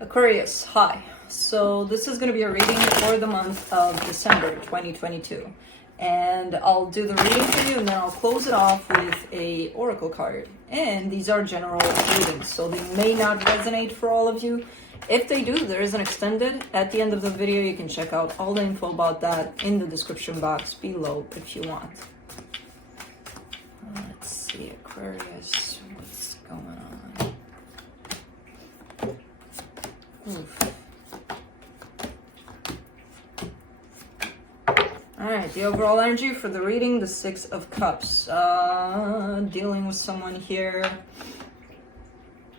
Aquarius, hi. So this is going to be a reading for the month of December 2022. And I'll do the reading for you and then I'll close it off with a oracle card. And these are general readings, so they may not resonate for all of you. If they do, there is an extended at the end of the video. You can check out all the info about that in the description box below if you want. Let's see, Aquarius, what's going on? Oof. Alright, the overall energy for the reading, the Six of Cups. Dealing with someone here.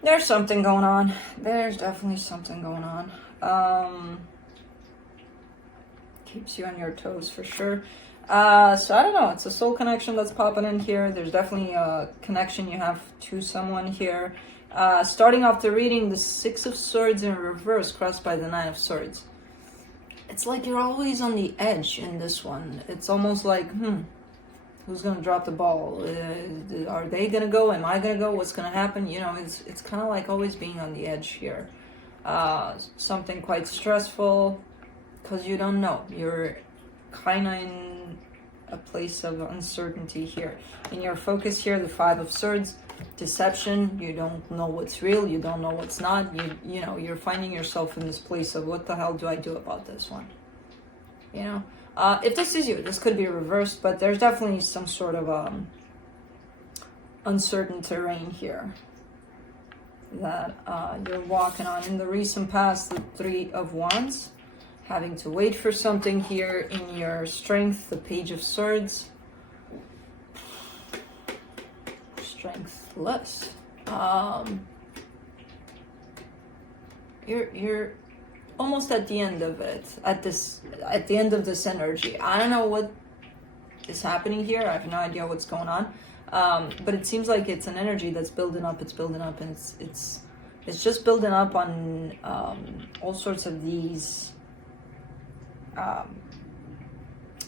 There's something going on. There's definitely something going on. Keeps you on your toes for sure. So I don't know, it's a soul connection that's popping in here. There's definitely a connection you have to someone here. Starting off the reading, the Six of Swords in reverse crossed by the Nine of Swords. It's like you're always on the edge in this one. It's almost like, who's going to drop the ball? Are they going to go? Am I going to go? What's going to happen? You know, it's kind of like always being on the edge here. Something quite stressful because you don't know. You're kind of in a place of uncertainty here. In your focus here, the Five of Swords. Deception, you don't know what's real, you don't know what's not, you know, you're finding yourself in this place of what the hell do I do about this one, you know. If this is you, this could be reversed, but there's definitely some sort of uncertain terrain here that you're walking on. In the recent past, the Three of Wands, having to wait for something here. In your strength, the Page of Swords. Strengthless. You're almost at the end of it, at the end of this energy. I don't know what is happening here. I have no idea what's going on, but it seems like it's an energy that's building up. It's building up, and it's just building up on all sorts of these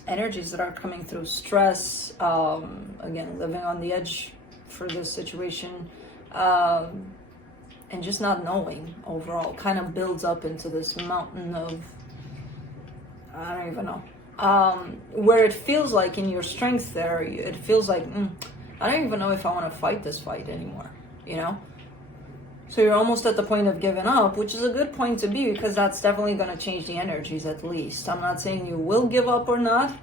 energies that are coming through. Stress, again, living on the edge for this situation, and just not knowing overall kind of builds up into this mountain of, I don't even know, where it feels like in your strength there, it feels like, I don't even know if I want to fight this fight anymore, you know. So you're almost at the point of giving up, which is a good point to be, because that's definitely going to change the energies. At least I'm not saying you will give up or not,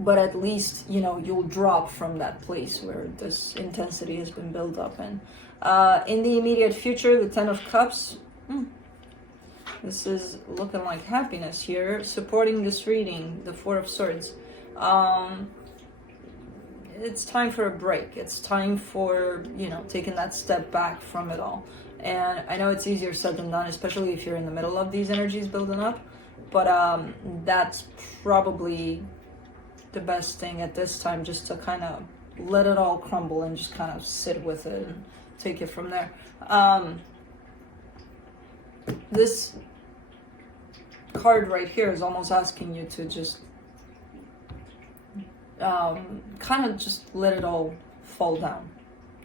but at least, you know, you'll drop from that place where this intensity has been built up in. In the immediate future, the Ten of Cups. This is looking like happiness here. Supporting this reading, the Four of Swords. It's time for a break. It's time for, you know, taking that step back from it all. And I know it's easier said than done, especially if you're in the middle of these energies building up. But that's probably the best thing at this time, just to kind of let it all crumble and just kind of sit with it and take it from there. This card right here is almost asking you to just kind of just let it all fall down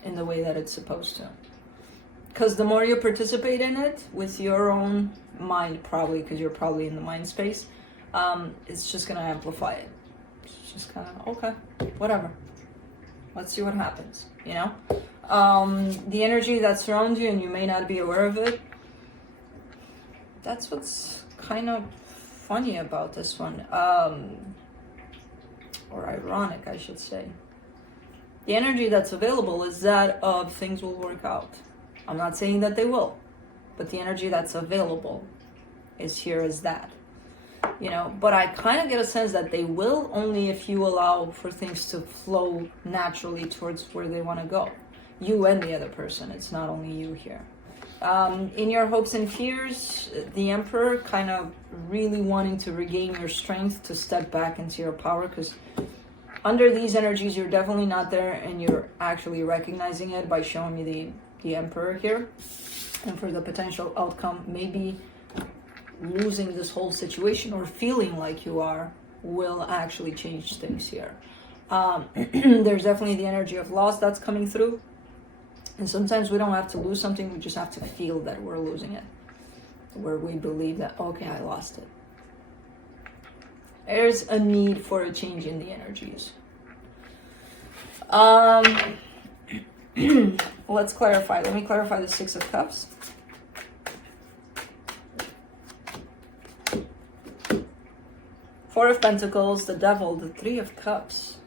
in the way that it's supposed to, because the more you participate in it with your own mind, probably because you're probably in the mind space, it's just going to amplify it. Just kind of, okay, whatever, let's see what happens, you know. The energy that surrounds you and you may not be aware of it, that's what's kind of funny about this one, or ironic, I should say. The energy that's available is that of things will work out. I'm not saying that they will, but the energy that's available is here as that. You know, but I kind of get a sense that they will, only if you allow for things to flow naturally towards where they want to go. You and the other person. It's not only you here. In your hopes and fears, the Emperor, kind of really wanting to regain your strength to step back into your power, because under these energies, you're definitely not there, and you're actually recognizing it by showing me the Emperor here. And for the potential outcome, maybe losing this whole situation or feeling like you are will actually change things here. There's definitely the energy of loss that's coming through. And sometimes we don't have to lose something, we just have to feel that we're losing it. where we believe that, okay, I lost it. There's a need for a change in the energies. Let's clarify. Let me clarify the Six of Cups. Four of Pentacles, the Devil, the Three of Cups.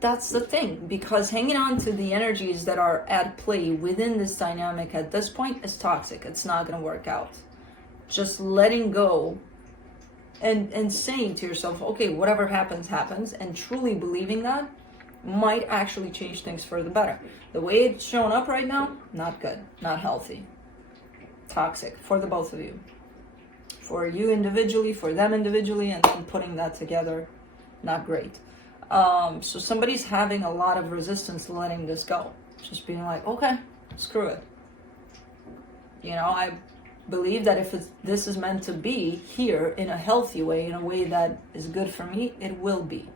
That's the thing, because hanging on to the energies that are at play within this dynamic at this point is toxic. It's not going to work out. Just letting go and saying to yourself, okay, whatever happens, happens, and truly believing that might actually change things for the better. The way it's showing up right now, not good, not healthy, toxic for the both of you. For you individually, for them individually, and then putting that together, not great. So somebody's having a lot of resistance to letting this go. Just being like, okay, screw it. You know, I believe that if this is meant to be here in a healthy way, in a way that is good for me, it will be.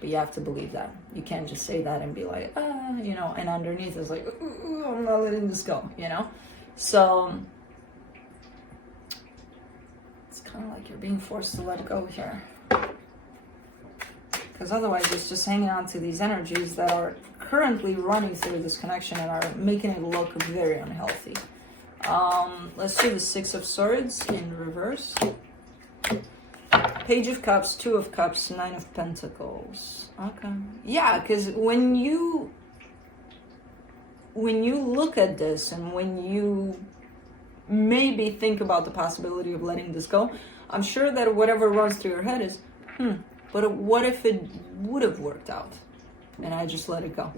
But you have to believe that. You can't just say that and be like, you know, and underneath is like, I'm not letting this go, you know? So it's kind of like you're being forced to let go here. Because otherwise it's just hanging on to these energies that are currently running through this connection and are making it look very unhealthy. Let's do the Six of Swords in reverse. Page of Cups, Two of Cups, Nine of Pentacles. Okay. Yeah, because when you look at this and when you maybe think about the possibility of letting this go, I'm sure that whatever runs through your head is, but what if it would have worked out and I just let it go?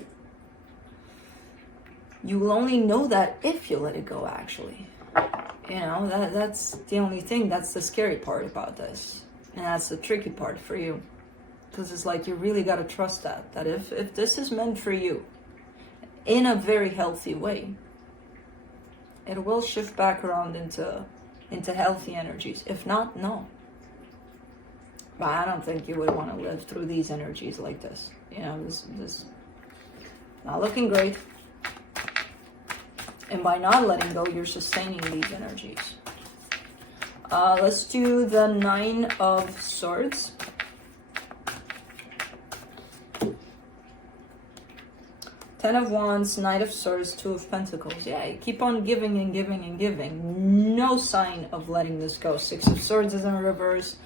You will only know that if you let it go, actually. You know, that's the only thing. That's the scary part about this. And that's the tricky part for you. Because it's like you really got to trust that if this is meant for you in a very healthy way, it will shift back around into healthy energies. If not, no. But I don't think you would want to live through these energies like this. You know, this not looking great. And by not letting go, you're sustaining these energies. Let's do the Nine of Swords. Ten of Wands, Knight of Swords, Two of Pentacles. Yeah, you keep on giving and giving and giving. No sign of letting this go. Six of Swords is in reverse.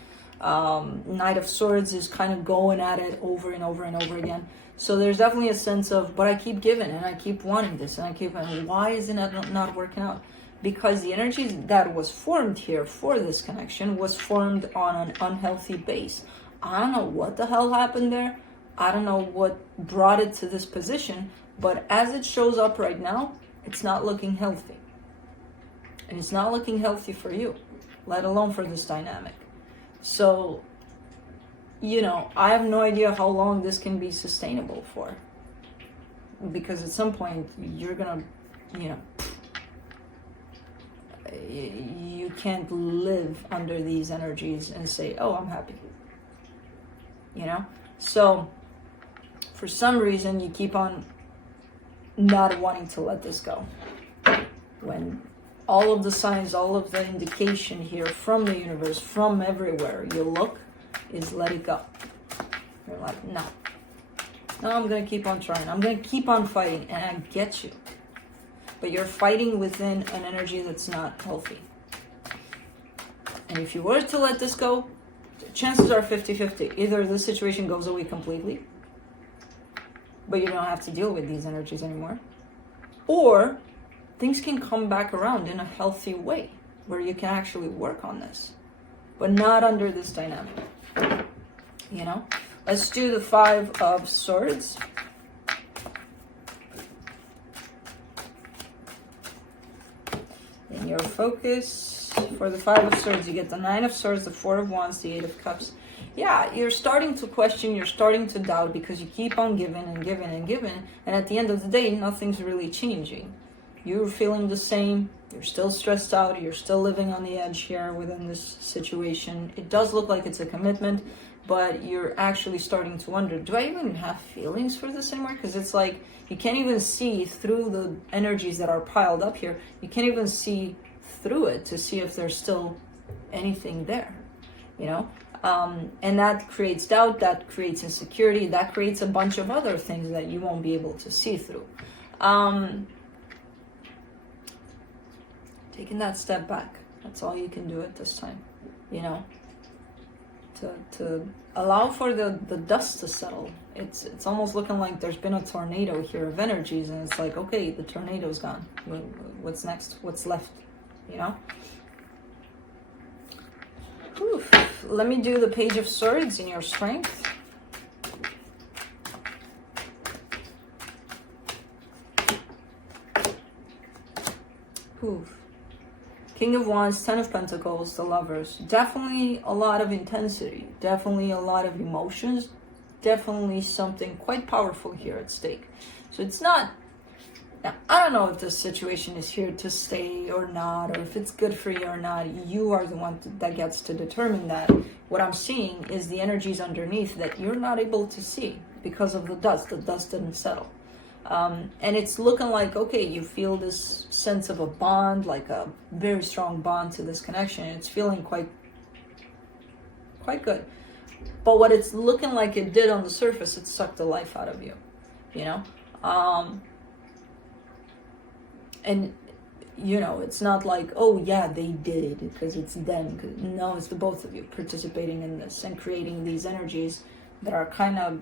Knight of Swords is kind of going at it over and over and over again. So there's definitely a sense of, but I keep giving and I keep wanting this and I keep, why is it not working out? Because the energy that was formed here for this connection was formed on an unhealthy base. I don't know what the hell happened there. I don't know what brought it to this position, but as it shows up right now, it's not looking healthy. And it's not looking healthy for you, let alone for this dynamic. So, you know, I have no idea how long this can be sustainable for. Because at some point, you're gonna, you know, you can't live under these energies and say, oh, I'm happy. You know? So, for some reason, you keep on not wanting to let this go. When all of the signs, all of the indication here from the universe, from everywhere you look, is let it go. You're like, no, I'm gonna keep on trying. I'm gonna keep on fighting, and I get you. But you're fighting within an energy that's not healthy. And if you were to let this go, chances are 50-50. Either the situation goes away completely, but you don't have to deal with these energies anymore, or things can come back around in a healthy way where you can actually work on this, but not under this dynamic. You know, let's do the Five of Swords. In your focus for the Five of Swords, you get the Nine of Swords, the Four of Wands, the Eight of Cups. Yeah, you're starting to question, you're starting to doubt because you keep on giving and giving and giving, and at the end of the day, nothing's really changing. You're feeling the same, you're still stressed out, you're still living on the edge here within this situation. It does look like it's a commitment, but you're actually starting to wonder, do I even have feelings for this anymore? Because it's like, you can't even see through the energies that are piled up here. You can't even see through it to see if there's still anything there, you know. And that creates doubt, that creates insecurity, that creates a bunch of other things that you won't be able to see through. Taking that step back, that's all you can do at this time, you know, to allow for the dust to settle. It's almost looking like there's been a tornado here of energies, and it's like, okay, the tornado's gone. What's next? What's left? You know? Whew. Let me do the Page of Swords in your strength. Whew. King of Wands, Ten of Pentacles, the Lovers. Definitely a lot of intensity. Definitely a lot of emotions. Definitely something quite powerful here at stake. So it's not... Now, I don't know if this situation is here to stay or not, or if it's good for you or not. You are the one that gets to determine that. What I'm seeing is the energies underneath that you're not able to see because of the dust. The dust didn't settle. And it's looking like, okay, you feel this sense of a bond, like a very strong bond to this connection. It's feeling quite good. But what it's looking like it did on the surface, it sucked the life out of you, you know? And, you know, it's not like, oh, yeah, they did it because it's them. No, it's the both of you participating in this and creating these energies that are kind of,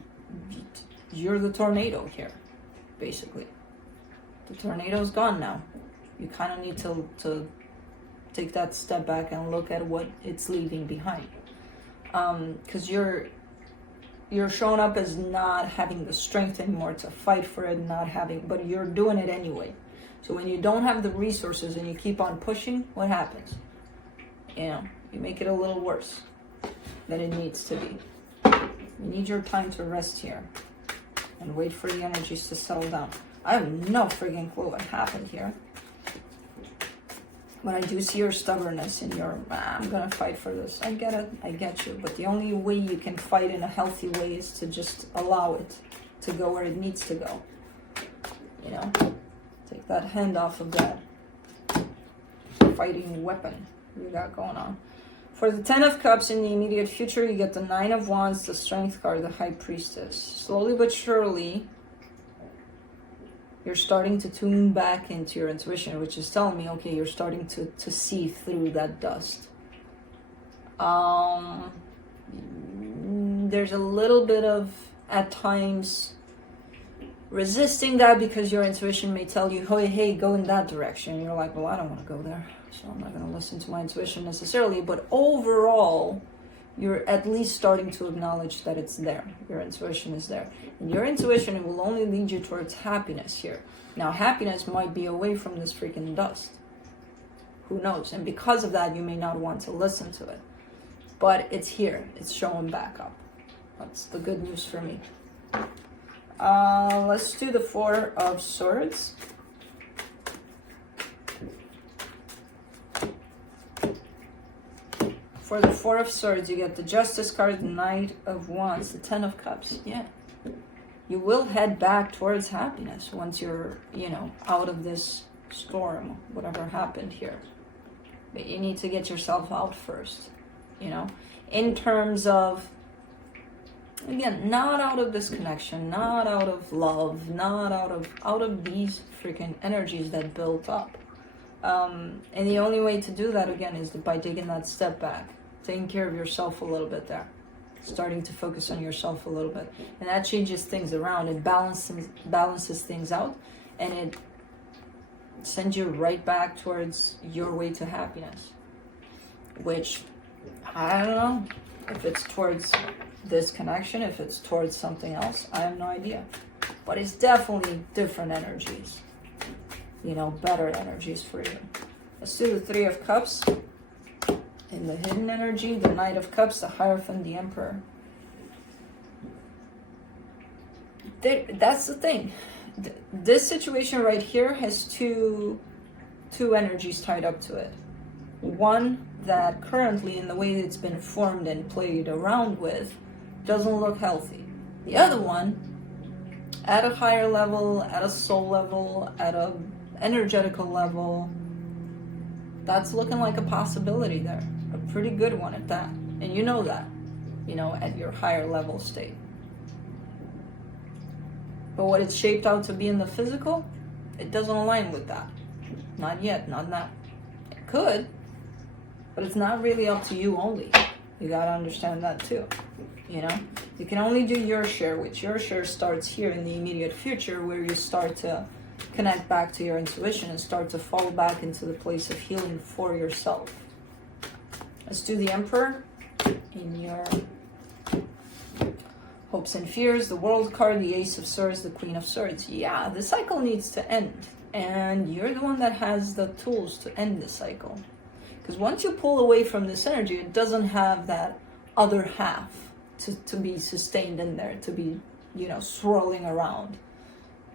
you're the tornado here, basically. The tornado's gone now. You kind of need to take that step back and look at what it's leaving behind. Because you're showing up as not having the strength anymore to fight for it, but you're doing it anyway. So when you don't have the resources and you keep on pushing, what happens? You know, you make it a little worse than it needs to be. You need your time to rest here and wait for the energies to settle down. I have no friggin' clue what happened here. But I do see your stubbornness and your, I'm gonna fight for this. I get it, I get you. But the only way you can fight in a healthy way is to just allow it to go where it needs to go. You know? Take that hand off of that fighting weapon you got going on. For the Ten of Cups in the immediate future, you get the Nine of Wands, the Strength card, the High Priestess. Slowly but surely, you're starting to tune back into your intuition, which is telling me, okay, you're starting to see through that dust. There's a little bit of, at times, resisting that because your intuition may tell you, hey, go in that direction. You're like, well, I don't want to go there, so I'm not going to listen to my intuition necessarily. But overall, you're at least starting to acknowledge that it's there. Your intuition is there. And your intuition will only lead you towards happiness here. Now, happiness might be away from this freaking dust. Who knows? And because of that, you may not want to listen to it. But it's here. It's showing back up. That's the good news for me. Let's do the Four of Swords. For the Four of Swords, you get the Justice card, the Knight of Wands, the Ten of Cups. Yeah. You will head back towards happiness once you're, you know, out of this storm, whatever happened here. But you need to get yourself out first, you know, in terms of, again, not out of this connection, not out of love, not out of these freaking energies that built up. And the only way to do that, again, is by taking that step back, taking care of yourself a little bit there, starting to focus on yourself a little bit. And that changes things around. It balances things out, and it sends you right back towards your way to happiness. Which, I don't know if it's towards this connection, if it's towards something else, I have no idea. But it's definitely different energies, you know, better energies for you. Let's do the Three of Cups. In the hidden energy, the Knight of Cups, the Hierophant, the Emperor. That's the thing. This situation right here has two energies tied up to it. One that currently, in the way it's been formed and played around with, doesn't look healthy. The other one, at a higher level, at a soul level, at a energetical level, That's looking like a possibility there. A pretty good one at that. And you know that, you know, at your higher level state. But what it's shaped out to be in the physical, it doesn't align with that. Not yet, not now. It could, but it's not really up to you only. You gotta understand that too. You know, you can only do your share, which your share starts here in the immediate future, where you start to connect back to your intuition and start to fall back into the place of healing for yourself. Let's do the Emperor in your hopes and fears, the World card, the Ace of Swords, the Queen of Swords. Yeah, the cycle needs to end. And you're the one that has the tools to end the cycle. Because once you pull away from this energy, it doesn't have that other half to be sustained in there, to be, you know, swirling around.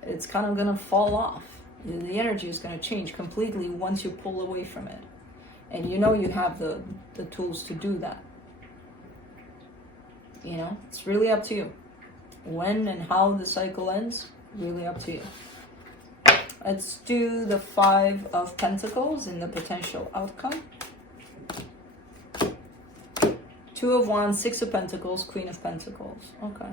It's kind of going to fall off. The energy is going to change completely once you pull away from it. And you know you have the tools to do that. You know, it's really up to you. When and how the cycle ends, really up to you. Let's do the Five of Pentacles in the potential outcome. Two of Wands, Six of Pentacles, Queen of Pentacles. Okay.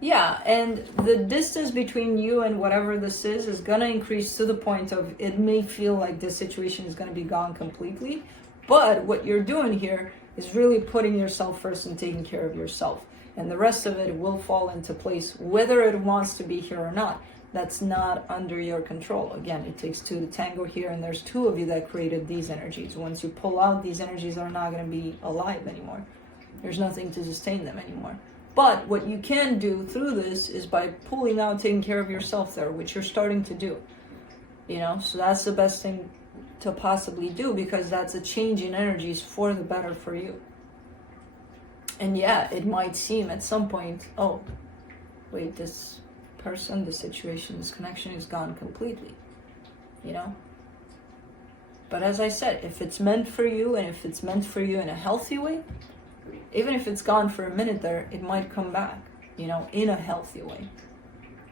Yeah, and the distance between you and whatever this is going to increase to the point of it may feel like this situation is going to be gone completely. But what you're doing here is really putting yourself first and taking care of yourself. And the rest of it will fall into place, whether it wants to be here or not. That's not under your control. Again, it takes two to tango here, and there's two of you that created these energies. Once you pull out, these energies are not going to be alive anymore. There's nothing to sustain them anymore. But what you can do through this is by pulling out, taking care of yourself there, which you're starting to do. You know, so that's the best thing to possibly do, because that's a change in energies for the better for you. And yeah, it might seem at some point, oh, wait, this person, this situation, this connection is gone completely, you know? But as I said, if it's meant for you, and if it's meant for you in a healthy way, even if it's gone for a minute there, it might come back, you know, in a healthy way.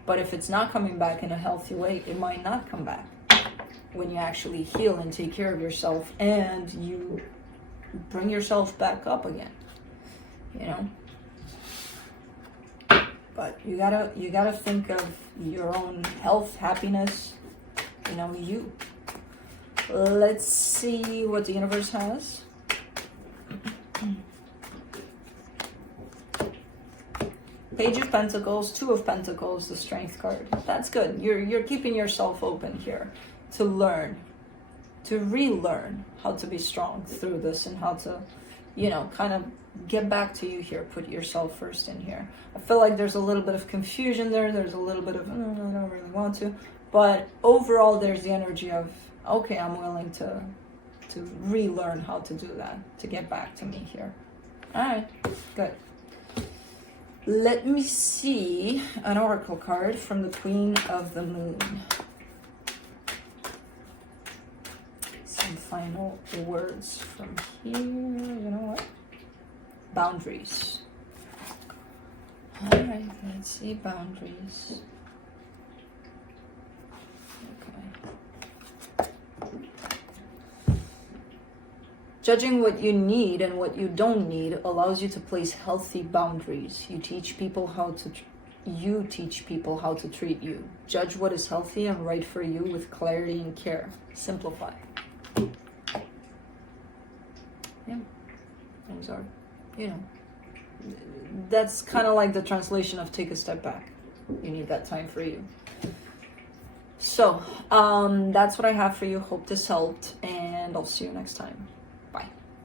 But if it's not coming back in a healthy way, it might not come back when you actually heal and take care of yourself and you bring yourself back up again, you know? But you gotta think of your own health, happiness, you know, you. Let's see what the universe has. Page of Pentacles, Two of Pentacles, the Strength card. That's good. You're keeping yourself open here to learn, to relearn how to be strong through this, and how to, you know, kind of get back to you here. Put yourself first in here. I feel like there's a little bit of confusion there. There's a little bit of, I don't really want to. But overall, there's the energy of, okay, I'm willing to relearn how to do that, to get back to me here. All right, good. Let me see an oracle card from the Queen of the Moon. Some final words from here. You know what? Boundaries. All right, let's see boundaries. Okay. Judging what you need and what you don't need allows you to place healthy boundaries. You teach people how to treat you. Judge what is healthy and right for you with clarity and care. Simplify. Yeah, things are, you know, that's kind of like the translation of take a step back. You need that time for you. So, that's what I have for you. Hope this helped, and I'll see you next time. Bye.